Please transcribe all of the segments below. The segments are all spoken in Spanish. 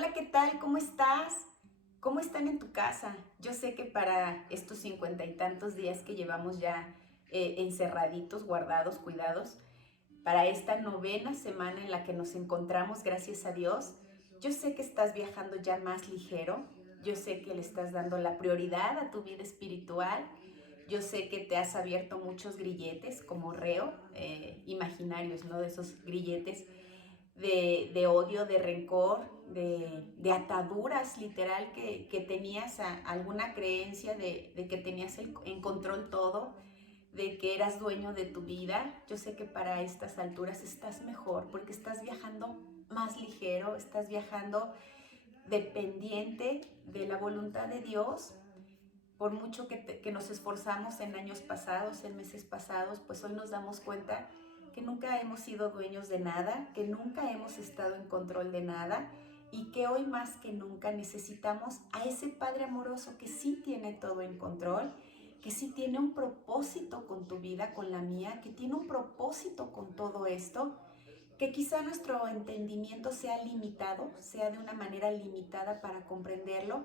Hola, ¿qué tal? ¿Cómo estás? ¿Cómo están en tu casa? Yo sé que para estos 50 y tantos días que llevamos ya encerraditos, guardados, cuidados, para esta novena semana en la que nos encontramos, gracias a Dios, yo sé que estás viajando ya más ligero, yo sé que le estás dando la prioridad a tu vida espiritual, yo sé que te has abierto muchos grilletes como reo, imaginarios, ¿no? De esos grilletes de odio, de rencor, de ataduras literal que tenías a alguna creencia de que tenías en control todo, de que eras dueño de tu vida. Yo sé que para estas alturas estás mejor porque estás viajando más ligero, estás viajando dependiente de la voluntad de Dios. Por mucho que nos esforzamos en años pasados, en meses pasados, pues hoy nos damos cuenta que nunca hemos sido dueños de nada, que nunca hemos estado en control de nada y que hoy más que nunca necesitamos a ese Padre amoroso que sí tiene todo en control, que sí tiene un propósito con tu vida, con la mía, que tiene un propósito con todo esto, que quizá nuestro entendimiento sea limitado, sea de una manera limitada para comprenderlo,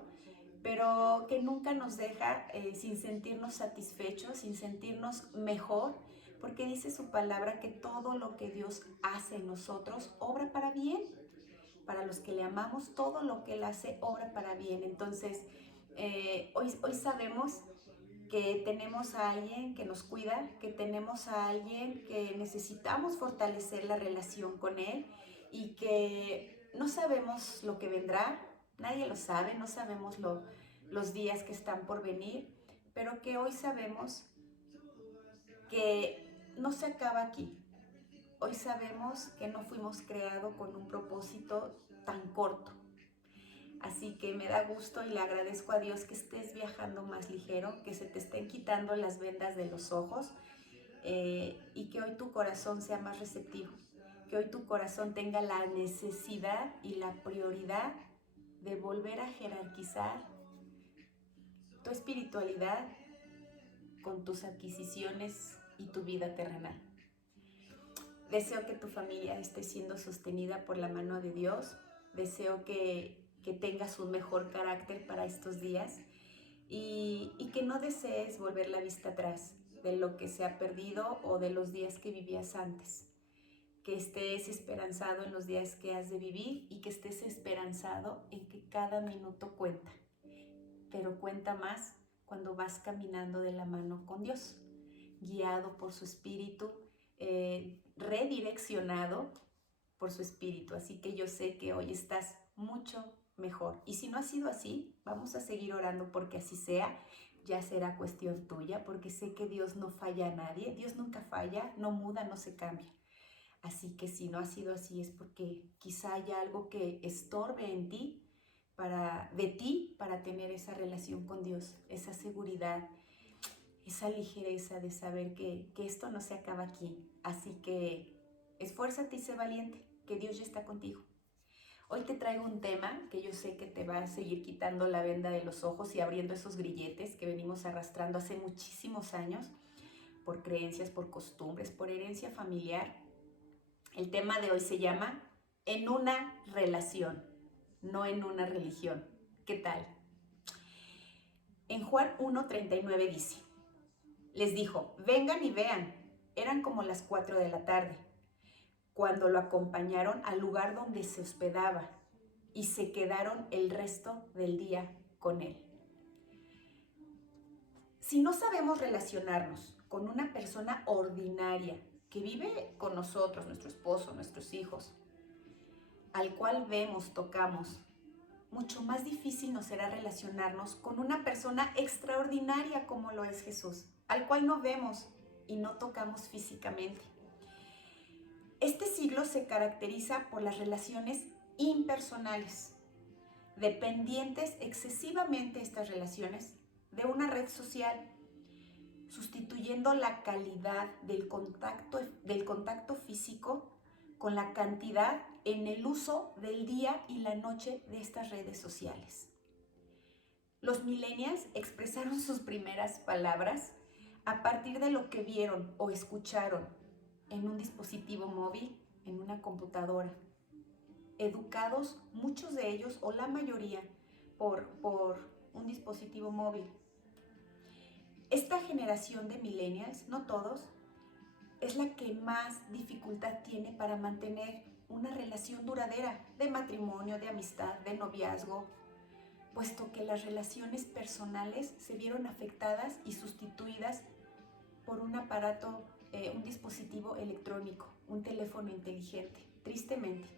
pero que nunca nos deja sin sentirnos satisfechos, sin sentirnos mejor, porque dice su palabra que todo lo que Dios hace en nosotros obra para bien. Para los que le amamos, todo lo que Él hace obra para bien. Entonces, hoy sabemos que tenemos a alguien que nos cuida, que tenemos a alguien que necesitamos fortalecer la relación con Él y que no sabemos lo que vendrá, nadie lo sabe, no sabemos los días que están por venir, pero que hoy sabemos que no se acaba aquí. Hoy sabemos que no fuimos creados con un propósito tan corto. Así que me da gusto y le agradezco a Dios que estés viajando más ligero, que se te estén quitando las vendas de los ojos y que hoy tu corazón sea más receptivo, que hoy tu corazón tenga la necesidad y la prioridad de volver a jerarquizar tu espiritualidad con tus adquisiciones y tu vida terrenal. Deseo que tu familia esté siendo sostenida por la mano de Dios. Deseo que tengas un mejor carácter para estos días y que no desees volver la vista atrás de lo que se ha perdido o de los días que vivías antes. Que estés esperanzado en los días que has de vivir y que estés esperanzado en que cada minuto cuenta. Pero cuenta más cuando vas caminando de la mano con Dios, guiado por su espíritu, redireccionado por su espíritu. Así que yo sé que hoy estás mucho mejor. Y si no ha sido así, vamos a seguir orando porque así sea. Ya será cuestión tuya, porque sé que Dios no falla a nadie. Dios nunca falla, no muda, no se cambia. Así que si no ha sido así es porque quizá haya algo que estorbe en ti de ti para tener esa relación con Dios, esa seguridad, esa ligereza de saber que esto no se acaba aquí. Así que esfuérzate y sé valiente, que Dios ya está contigo. Hoy te traigo un tema que yo sé que te va a seguir quitando la venda de los ojos y abriendo esos grilletes que venimos arrastrando hace muchísimos años por creencias, por costumbres, por herencia familiar. El tema de hoy se llama En una relación, no en una religión. ¿Qué tal? En Juan 1:39 dice, les dijo, vengan y vean. Eran como las 4 de la tarde, cuando lo acompañaron al lugar donde se hospedaba y se quedaron el resto del día con él. Si no sabemos relacionarnos con una persona ordinaria que vive con nosotros, nuestro esposo, nuestros hijos, al cual vemos, tocamos, mucho más difícil nos será relacionarnos con una persona extraordinaria como lo es Jesús, al cual no vemos y no tocamos físicamente. Este siglo se caracteriza por las relaciones impersonales, dependientes excesivamente estas relaciones de una red social, sustituyendo la calidad del contacto físico con la cantidad en el uso del día y la noche de estas redes sociales. Los millennials expresaron sus primeras palabras a partir de lo que vieron o escucharon en un dispositivo móvil, en una computadora. educados, muchos de ellos o la mayoría, por un dispositivo móvil. Esta generación de millennials, no todos, es la que más dificultad tiene para mantener una relación duradera de matrimonio, de amistad, de noviazgo, puesto que las relaciones personales se vieron afectadas y sustituidas por un aparato, un dispositivo electrónico, un teléfono inteligente, tristemente.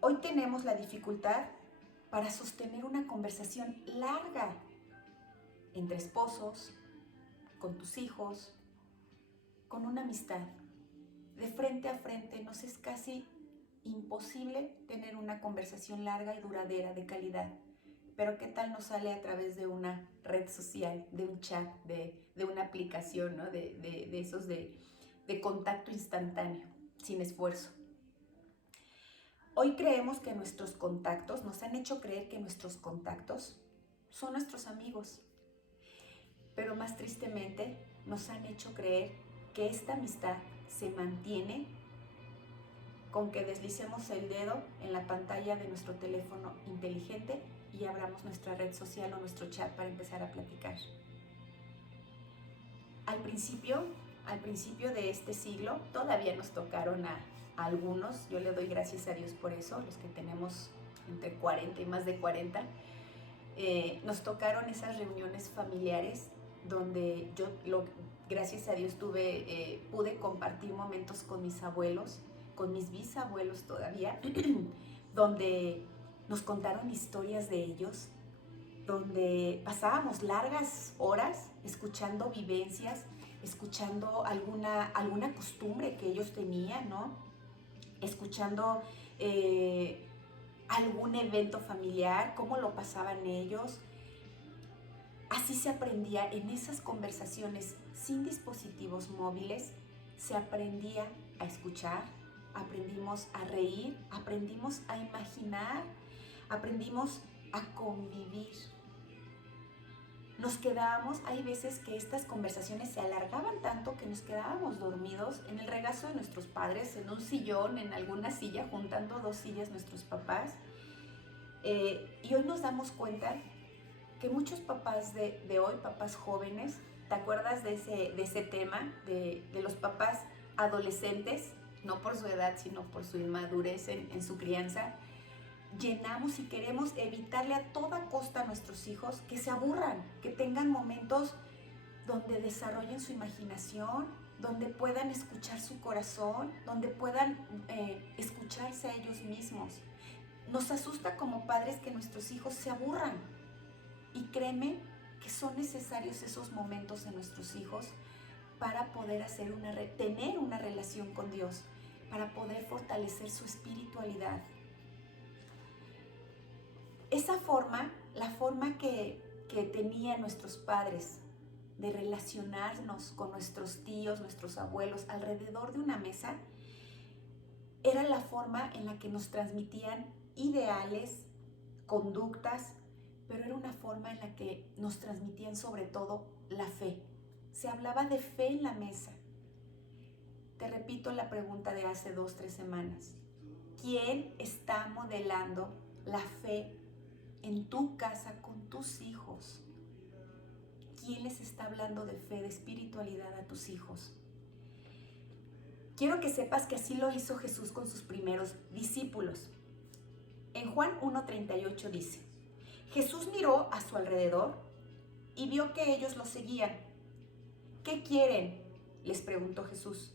Hoy tenemos la dificultad para sostener una conversación larga entre esposos, con tus hijos, con una amistad. De frente a frente nos es casi imposible tener una conversación larga y duradera de calidad. Pero ¿qué tal nos sale a través de una red social, de un chat, de una aplicación, ¿no? de esos de contacto instantáneo, sin esfuerzo? Hoy creemos que nuestros contactos, nos han hecho creer que nuestros contactos son nuestros amigos. Pero más tristemente nos han hecho creer que esta amistad se mantiene con que deslicemos el dedo en la pantalla de nuestro teléfono inteligente y abramos nuestra red social o nuestro chat para empezar a platicar. Al principio de este siglo, todavía nos tocaron a algunos, yo le doy gracias a Dios por eso, los que tenemos entre 40 y más de 40, nos tocaron esas reuniones familiares donde yo, gracias a Dios, pude compartir momentos con mis abuelos, con mis bisabuelos todavía, donde nos contaron historias de ellos, donde pasábamos largas horas escuchando vivencias, escuchando alguna costumbre que ellos tenían, ¿no? Escuchando algún evento familiar, cómo lo pasaban ellos. Así se aprendía en esas conversaciones sin dispositivos móviles, se aprendía a escuchar, aprendimos a reír, aprendimos a imaginar, aprendimos a convivir. Nos quedábamos, hay veces que estas conversaciones se alargaban tanto que nos quedábamos dormidos en el regazo de nuestros padres, en un sillón, en alguna silla, juntando dos sillas nuestros papás. Y hoy nos damos cuenta que muchos papás de hoy, papás jóvenes, ¿te acuerdas de ese tema de los papás adolescentes? No por su edad, sino por su inmadurez en su crianza. Llenamos y queremos evitarle a toda costa a nuestros hijos que se aburran, que tengan momentos donde desarrollen su imaginación, donde puedan escuchar su corazón, donde puedan escucharse a ellos mismos. Nos asusta como padres que nuestros hijos se aburran. Y créeme que son necesarios esos momentos en nuestros hijos para poder tener una relación con Dios, para poder fortalecer su espiritualidad. Esa forma, la forma que tenían nuestros padres de relacionarnos con nuestros tíos, nuestros abuelos, alrededor de una mesa, era la forma en la que nos transmitían ideales, conductas, pero era una forma en la que nos transmitían sobre todo la fe. Se hablaba de fe en la mesa. Te repito la pregunta de hace 2-3 semanas. ¿Quién está modelando la fe en tu casa con tus hijos? ¿Quién les está hablando de fe, de espiritualidad a tus hijos? Quiero que sepas que así lo hizo Jesús con sus primeros discípulos. En Juan 1:38 dice: Jesús miró a su alrededor y vio que ellos lo seguían. ¿Qué quieren?, les preguntó Jesús.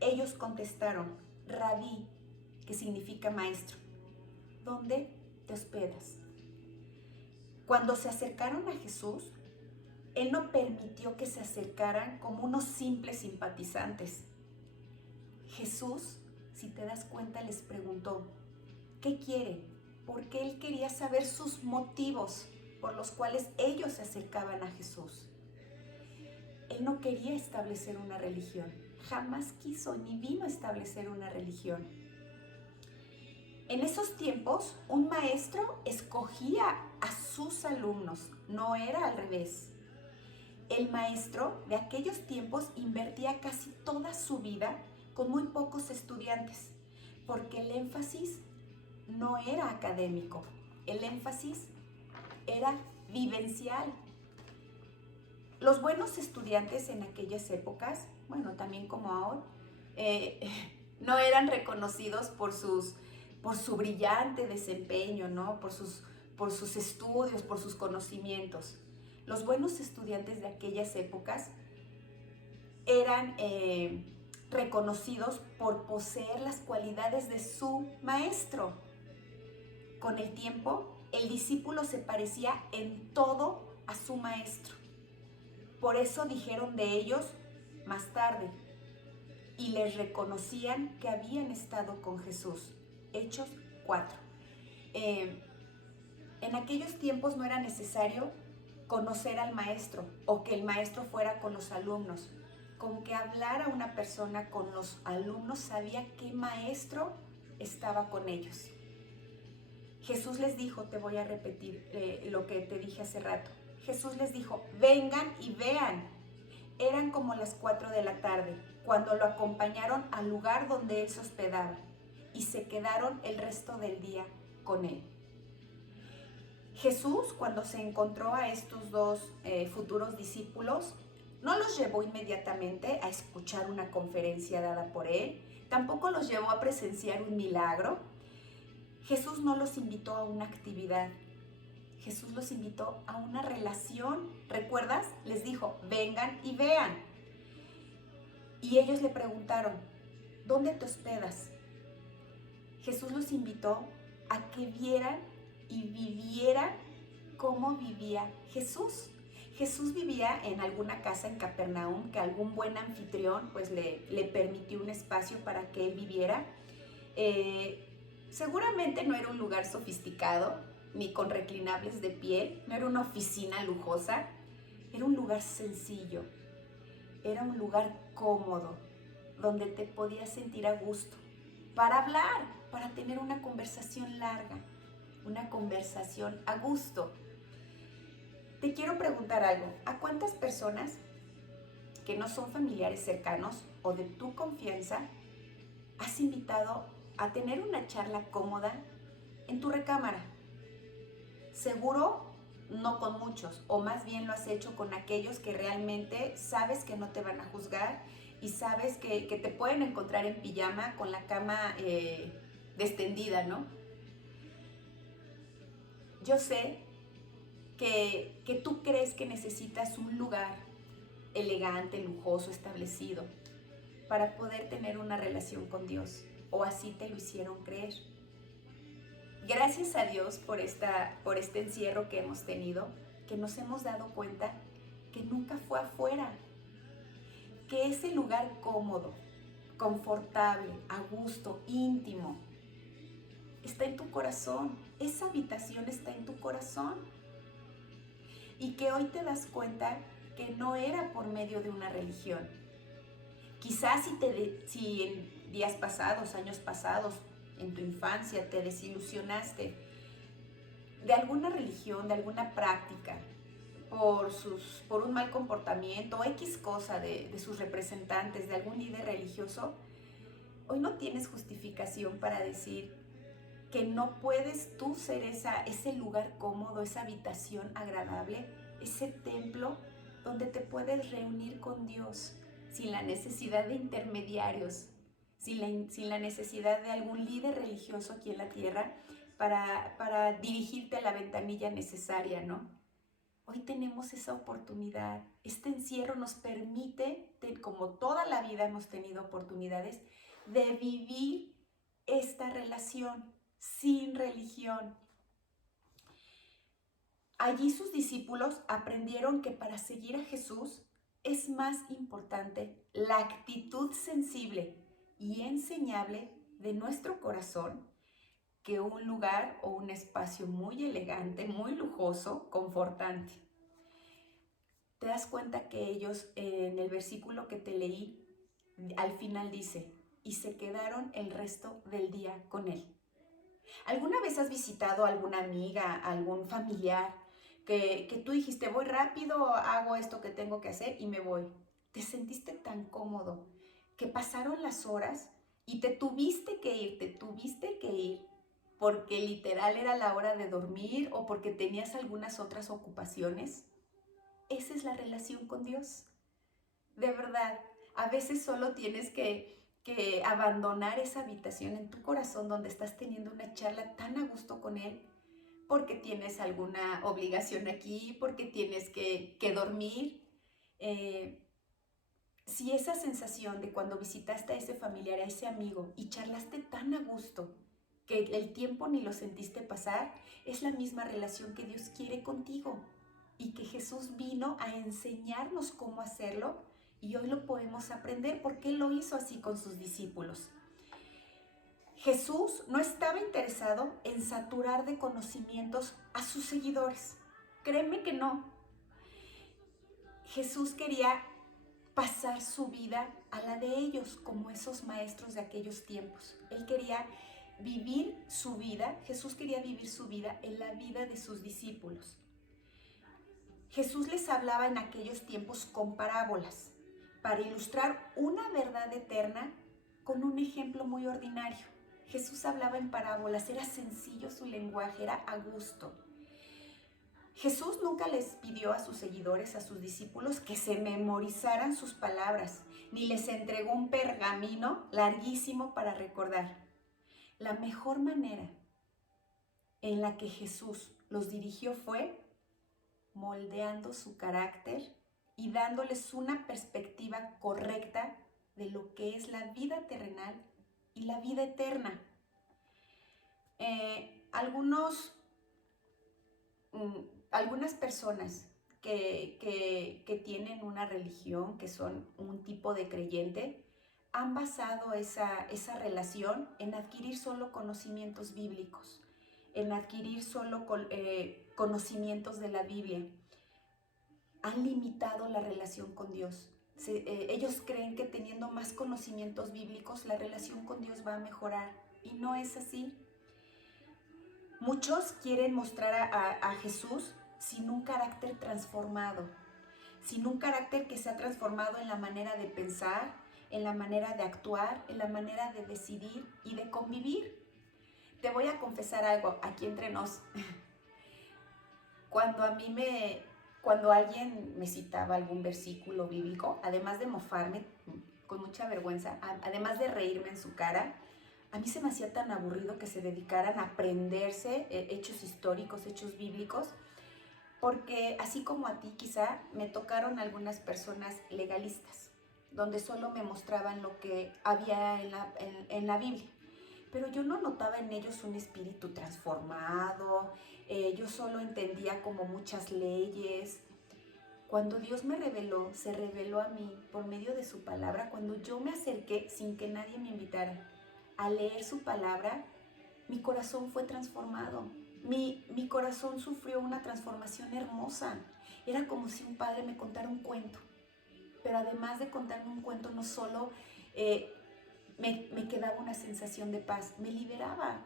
Ellos contestaron: Rabí, que significa maestro, ¿dónde te hospedas? Cuando se acercaron a Jesús, Él no permitió que se acercaran como unos simples simpatizantes. Jesús, si te das cuenta, les preguntó: ¿qué quieren? Porque Él quería saber sus motivos por los cuales ellos se acercaban a Jesús. Él no quería establecer una religión, jamás quiso ni vino a establecer una religión. En esos tiempos, un maestro escogía a sus alumnos, no era al revés. El maestro de aquellos tiempos invertía casi toda su vida con muy pocos estudiantes, porque el énfasis no era académico, el énfasis era vivencial. Los buenos estudiantes en aquellas épocas, bueno, también como ahora, no eran reconocidos por su brillante desempeño, ¿no? Por sus estudios, por sus conocimientos. Los buenos estudiantes de aquellas épocas eran reconocidos por poseer las cualidades de su maestro. Con el tiempo, el discípulo se parecía en todo a su maestro. Por eso dijeron de ellos más tarde, y les reconocían que habían estado con Jesús. Hechos 4. En aquellos tiempos no era necesario conocer al maestro o que el maestro fuera con los alumnos. Con que hablara una persona con los alumnos sabía qué maestro estaba con ellos. Jesús les dijo, te voy a repetir lo que te dije hace rato. Jesús les dijo, vengan y vean. Eran como las 4 de la tarde, cuando lo acompañaron al lugar donde él se hospedaba y se quedaron el resto del día con él. Jesús, cuando se encontró a estos dos futuros discípulos, no los llevó inmediatamente a escuchar una conferencia dada por él, tampoco los llevó a presenciar un milagro. Jesús no los invitó a una actividad, Jesús los invitó a una relación. ¿Recuerdas? Les dijo, vengan y vean. Y ellos le preguntaron, ¿dónde te hospedas? Jesús los invitó a que vieran y vivieran cómo vivía Jesús. Jesús vivía en alguna casa en Capernaum que algún buen anfitrión pues le permitió un espacio para que él viviera. Seguramente no era un lugar sofisticado, ni con reclinables de piel, no era una oficina lujosa, era un lugar sencillo, era un lugar cómodo, donde te podías sentir a gusto, para hablar, para tener una conversación larga, una conversación a gusto. Te quiero preguntar algo, ¿a cuántas personas que no son familiares cercanos o de tu confianza has invitado a tener una charla cómoda en tu recámara? Seguro no con muchos, o más bien lo has hecho con aquellos que realmente sabes que no te van a juzgar y sabes que te pueden encontrar en pijama con la cama destendida, ¿no? Yo sé que tú crees que necesitas un lugar elegante, lujoso, establecido para poder tener una relación con Dios, o así te lo hicieron creer. Gracias a Dios por este encierro que hemos tenido, que nos hemos dado cuenta que nunca fue afuera, que ese lugar cómodo, confortable, a gusto, íntimo, está en tu corazón, esa habitación está en tu corazón, y que hoy te das cuenta que no era por medio de una religión. Quizás si en días pasados, años pasados, en tu infancia te desilusionaste de alguna religión, de alguna práctica, por un mal comportamiento o X cosa de sus representantes, de algún líder religioso, hoy no tienes justificación para decir que no puedes tú ser ese lugar cómodo, esa habitación agradable, ese templo donde te puedes reunir con Dios sin la necesidad de intermediarios, sin la necesidad de algún líder religioso aquí en la tierra para dirigirte a la ventanilla necesaria, ¿no? Hoy tenemos esa oportunidad. Este encierro nos permite, como toda la vida hemos tenido oportunidades, de vivir esta relación sin religión. Allí sus discípulos aprendieron que para seguir a Jesús es más importante la actitud sensible y enseñable de nuestro corazón que un lugar o un espacio muy elegante, muy lujoso, confortante. Te das cuenta que ellos, en el versículo que te leí, al final dice, y se quedaron el resto del día con él. ¿Alguna vez has visitado a alguna amiga, algún familiar, que tú dijiste, voy rápido, hago esto que tengo que hacer y me voy? Te sentiste tan cómodo que pasaron las horas y te tuviste que ir, porque literal era la hora de dormir o porque tenías algunas otras ocupaciones. Esa es la relación con Dios. De verdad, a veces solo tienes que abandonar esa habitación en tu corazón donde estás teniendo una charla tan a gusto con Él, porque tienes alguna obligación aquí, porque tienes que dormir. Si esa sensación de cuando visitaste a ese familiar, a ese amigo y charlaste tan a gusto que el tiempo ni lo sentiste pasar, es la misma relación que Dios quiere contigo y que Jesús vino a enseñarnos cómo hacerlo y hoy lo podemos aprender porque Él lo hizo así con sus discípulos. Jesús no estaba interesado en saturar de conocimientos a sus seguidores. Créeme que no. Jesús quería pasar su vida a la de ellos, como esos maestros de aquellos tiempos. Él quería vivir su vida, Jesús quería vivir su vida en la vida de sus discípulos. Jesús les hablaba en aquellos tiempos con parábolas, para ilustrar una verdad eterna con un ejemplo muy ordinario. Jesús hablaba en parábolas, era sencillo su lenguaje, era a gusto. Jesús nunca les pidió a sus seguidores, a sus discípulos, que se memorizaran sus palabras, ni les entregó un pergamino larguísimo para recordar. La mejor manera en la que Jesús los dirigió fue moldeando su carácter y dándoles una perspectiva correcta de lo que es la vida terrenal y la vida eterna. Algunas personas que tienen una religión, que son un tipo de creyente, han basado esa relación en adquirir solo conocimientos bíblicos, en adquirir solo conocimientos de la Biblia. Han limitado la relación con Dios. Ellos creen que teniendo más conocimientos bíblicos la relación con Dios va a mejorar y no es así. Muchos quieren mostrar a Jesús sin un carácter transformado, sin un carácter que se ha transformado en la manera de pensar, en la manera de actuar, en la manera de decidir y de convivir. Te voy a confesar algo aquí entre nos. Cuando alguien me citaba algún versículo bíblico, además de mofarme con mucha vergüenza, además de reírme en su cara, a mí se me hacía tan aburrido que se dedicaran a aprenderse hechos históricos, hechos bíblicos, porque así como a ti quizá me tocaron algunas personas legalistas, donde solo me mostraban lo que había en la Biblia. Pero yo no notaba en ellos un espíritu transformado, yo solo entendía como muchas leyes. Cuando Dios me reveló, se reveló a mí por medio de su palabra, cuando yo me acerqué sin que nadie me invitara a leer su palabra, mi corazón fue transformado. Mi corazón sufrió una transformación hermosa. Era como si un padre me contara un cuento. Pero además de contarme un cuento, no solo me quedaba una sensación de paz, me liberaba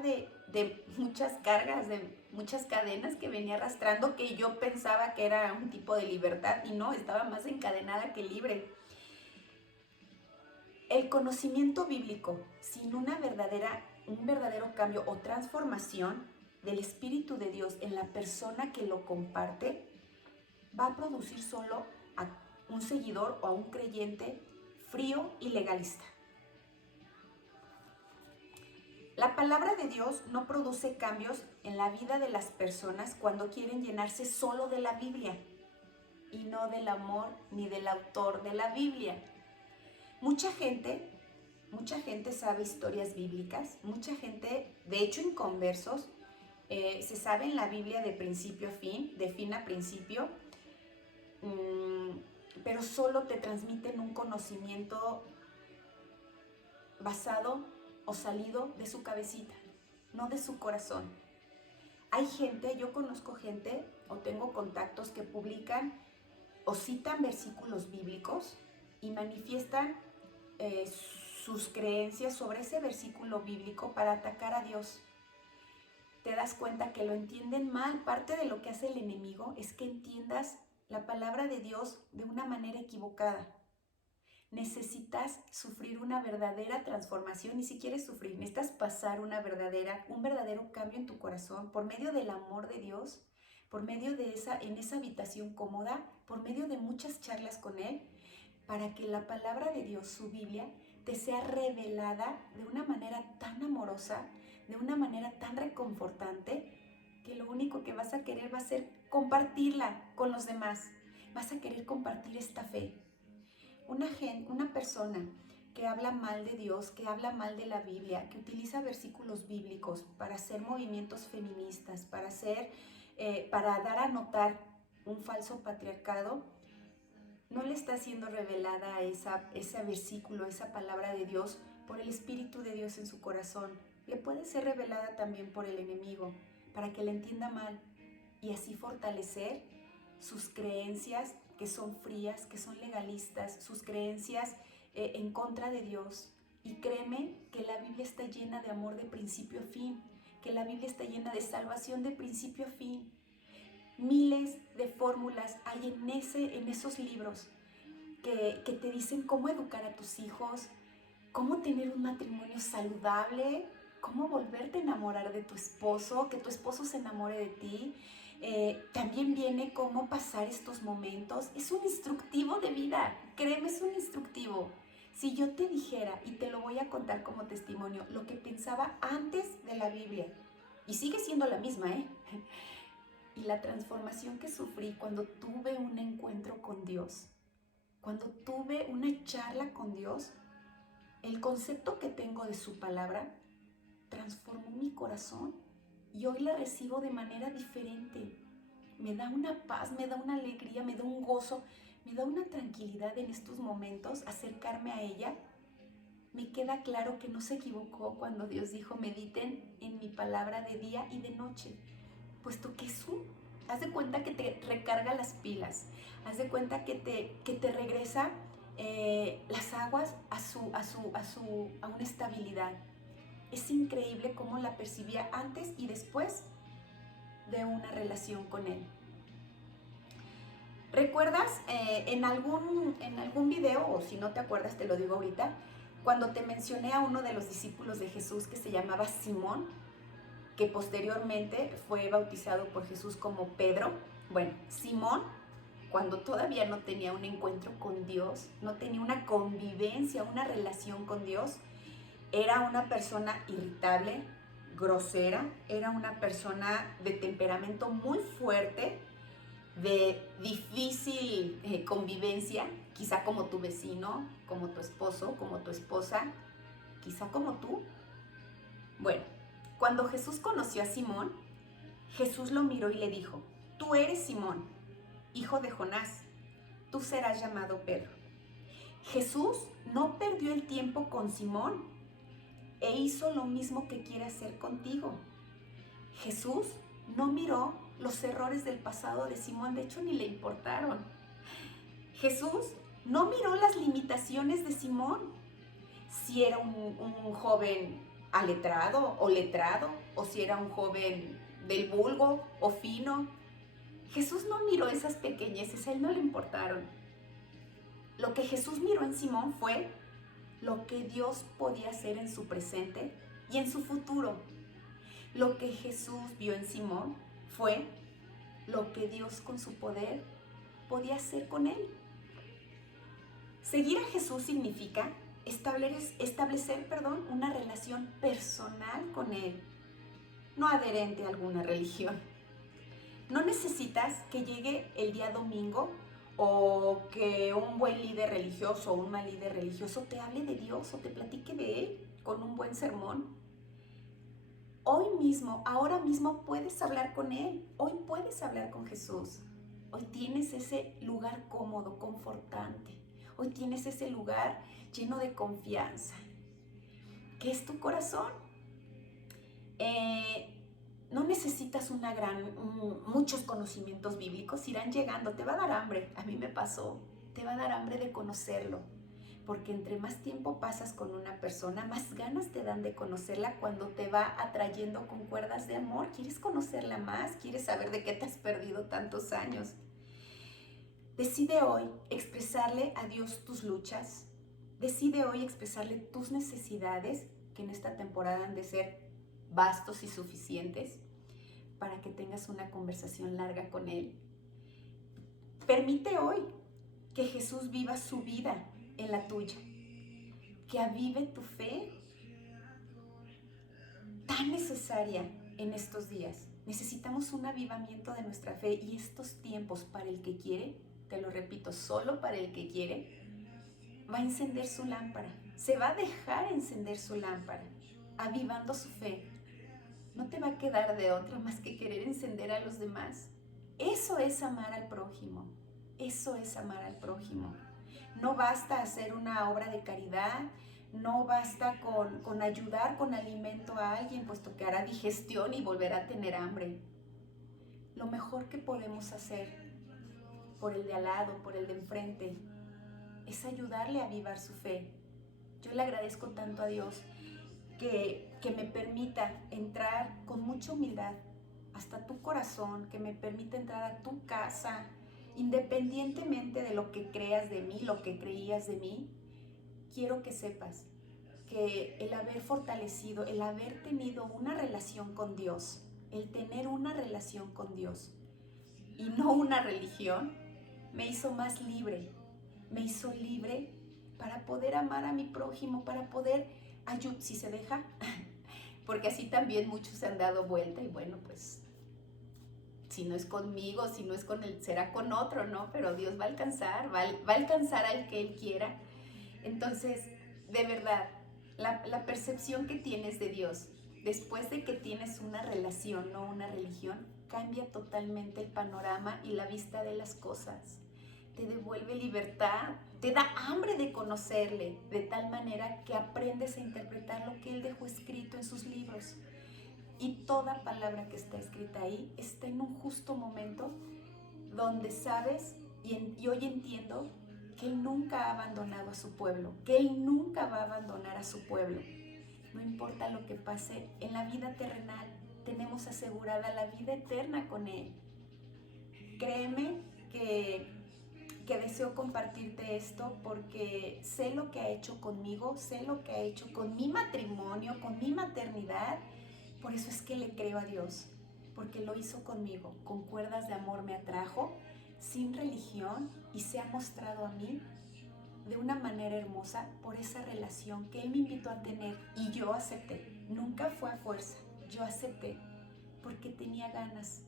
de muchas cargas, de muchas cadenas que venía arrastrando, que yo pensaba que era un tipo de libertad y no, estaba más encadenada que libre. El conocimiento bíblico sin un verdadero cambio o transformación del Espíritu de Dios en la persona que lo comparte, va a producir solo a un seguidor o a un creyente frío y legalista. La palabra de Dios no produce cambios en la vida de las personas cuando quieren llenarse solo de la Biblia y no del amor ni del autor de la Biblia. Mucha gente sabe historias bíblicas, mucha gente, de hecho inconversos, se sabe en la Biblia de principio a fin, de fin a principio, pero solo te transmiten un conocimiento basado o salido de su cabecita, no de su corazón. Hay gente, yo conozco gente o tengo contactos que publican o citan versículos bíblicos y manifiestan sus creencias sobre ese versículo bíblico para atacar a Dios. Te das cuenta que lo entienden mal. Parte de lo que hace el enemigo es que entiendas la palabra de Dios de una manera equivocada. necesitas sufrir una verdadera transformación, y si quieres sufrir, necesitas pasar un verdadero cambio en tu corazón por medio del amor de Dios, por medio de en esa habitación cómoda, por medio de muchas charlas con Él, para que la palabra de Dios, su Biblia, te sea revelada de una manera tan amorosa, de una manera tan reconfortante, que lo único que vas a querer va a ser compartirla con los demás. Vas a querer compartir esta fe. Una persona que habla mal de Dios, que habla mal de la Biblia, que utiliza versículos bíblicos para hacer movimientos feministas, para dar a notar un falso patriarcado, no le está siendo revelada ese versículo, esa palabra de Dios por el Espíritu de Dios en su corazón. Le puede ser revelada también por el enemigo, para que la entienda mal y así fortalecer sus creencias que son frías, que son legalistas, sus creencias en contra de Dios. Y créeme que la Biblia está llena de amor de principio a fin, que la Biblia está llena de salvación de principio a fin. Miles de fórmulas hay en esos libros que te dicen cómo educar a tus hijos, cómo tener un matrimonio saludable, cómo volverte a enamorar de tu esposo, que tu esposo se enamore de ti. También viene cómo pasar estos momentos. Es un instructivo de vida, créeme, es un instructivo. Si yo te dijera, y te lo voy a contar como testimonio, lo que pensaba antes de la Biblia, y sigue siendo la misma, y la transformación que sufrí cuando tuve un encuentro con Dios, cuando tuve una charla con Dios, el concepto que tengo de su palabra transformó mi corazón y hoy la recibo de manera diferente. Me da una paz, me da una alegría, me da un gozo, me da una tranquilidad en estos momentos acercarme a ella. Me queda claro que no se equivocó cuando Dios dijo: mediten en mi palabra de día y de noche, puesto que haz de cuenta que te recarga las pilas, haz de cuenta que te regresa las aguas a una estabilidad. Es increíble cómo la percibía antes y después de una relación con Él. ¿Recuerdas en algún video, o si no te acuerdas te lo digo ahorita, cuando te mencioné a uno de los discípulos de Jesús que se llamaba Simón, que posteriormente fue bautizado por Jesús como Pedro? Bueno, Simón, cuando todavía no tenía un encuentro con Dios, no tenía una convivencia, una relación con Dios, era una persona irritable, grosera, era una persona de temperamento muy fuerte, de difícil convivencia, quizá como tu vecino, como tu esposo, como tu esposa, quizá como tú. Bueno, cuando Jesús conoció a Simón, Jesús lo miró y le dijo: tú eres Simón, hijo de Jonás, tú serás llamado Pedro. Jesús no perdió el tiempo con Simón e hizo lo mismo que quiere hacer contigo. Jesús no miró los errores del pasado de Simón, de hecho ni le importaron. Jesús no miró las limitaciones de Simón, si era un joven aletrado o letrado, o si era un joven del vulgo o fino. Jesús no miró esas pequeñeces, a él no le importaron. Lo que Jesús miró en Simón fue lo que Dios podía hacer en su presente y en su futuro. Lo que Jesús vio en Simón fue lo que Dios con su poder podía hacer con él. Seguir a Jesús significa establecer una relación personal con Él, no adherente a alguna religión. No necesitas que llegue el día domingo o que un buen líder religioso o un mal líder religioso te hable de Dios o te platique de Él con un buen sermón. Hoy mismo, ahora mismo puedes hablar con Él, hoy puedes hablar con Jesús. Hoy tienes ese lugar cómodo, confortante. Hoy tienes ese lugar lleno de confianza, que es tu corazón. No necesitas muchos conocimientos bíblicos, irán llegando, te va a dar hambre. A mí me pasó, te va a dar hambre de conocerlo, porque entre más tiempo pasas con una persona, más ganas te dan de conocerla cuando te va atrayendo con cuerdas de amor. Quieres conocerla más, quieres saber de qué te has perdido tantos años. Decide hoy expresarle a Dios tus luchas, Decide hoy expresarle tus necesidades, que en esta temporada han de ser vastos y suficientes, para que tengas una conversación larga con Él. Permite hoy que Jesús viva su vida en la tuya, que avive tu fe tan necesaria en estos días. Necesitamos un avivamiento de nuestra fe y estos tiempos para el que quiere, te lo repito, solo para el que quiere, va a encender su lámpara, se va a dejar encender su lámpara, avivando su fe. No te va a quedar de otra más que querer encender a los demás. Eso es amar al prójimo, eso es amar al prójimo. No basta hacer una obra de caridad, no basta con ayudar con alimento a alguien, puesto que hará digestión y volverá a tener hambre. Lo mejor que podemos hacer por el de al lado, por el de enfrente, es ayudarle a avivar su fe. Yo le agradezco tanto a Dios que me permita entrar con mucha humildad hasta tu corazón, que me permita entrar a tu casa, independientemente de lo que creas de mí, lo que creías de mí. Quiero que sepas que el haber fortalecido, el haber tenido una relación con Dios, el tener una relación con Dios y no una religión, me hizo más libre, me hizo libre para poder amar a mi prójimo, para poder ayudar, si se deja, porque así también muchos se han dado vuelta y bueno, pues si no es conmigo, si no es con él, será con otro, ¿no? Pero Dios va a alcanzar, va a alcanzar al que Él quiera. Entonces, de verdad, la percepción que tienes de Dios, después de que tienes una relación, no una religión, cambia totalmente el panorama y la vista de las cosas. Te devuelve libertad, te da hambre de conocerle, de tal manera que aprendes a interpretar lo que Él dejó escrito en sus libros. Y toda palabra que está escrita ahí está en un justo momento donde sabes y hoy entiendo que Él nunca ha abandonado a su pueblo, que Él nunca va a abandonar a su pueblo. No importa lo que pase en la vida terrenal, tenemos asegurada la vida eterna con Él. Créeme que deseo compartirte esto porque sé lo que ha hecho conmigo, sé lo que ha hecho con mi matrimonio, con mi maternidad. Por eso es que le creo a Dios, porque lo hizo conmigo, con cuerdas de amor me atrajo, sin religión, y se ha mostrado a mí de una manera hermosa por esa relación que Él me invitó a tener y yo acepté. Nunca fue a fuerza, yo acepté porque tenía ganas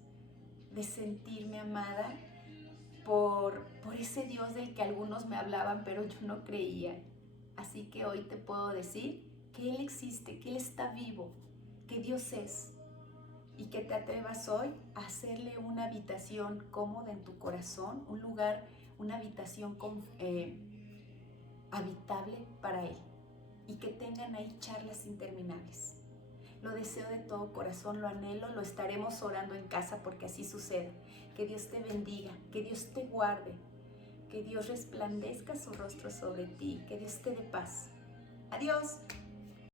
de sentirme amada por ese Dios del que algunos me hablaban, pero yo no creía. Así que hoy te puedo decir que Él existe, que Él está vivo, que Dios es, y que te atrevas hoy a hacerle una habitación cómoda en tu corazón, un lugar, una habitación habitable para Él, y que tengan ahí charlas interminables. Lo deseo de todo corazón, lo anhelo, lo estaremos orando en casa porque así suceda. Que Dios te bendiga, que Dios te guarde, que Dios resplandezca su rostro sobre ti, que Dios te dé paz. Adiós.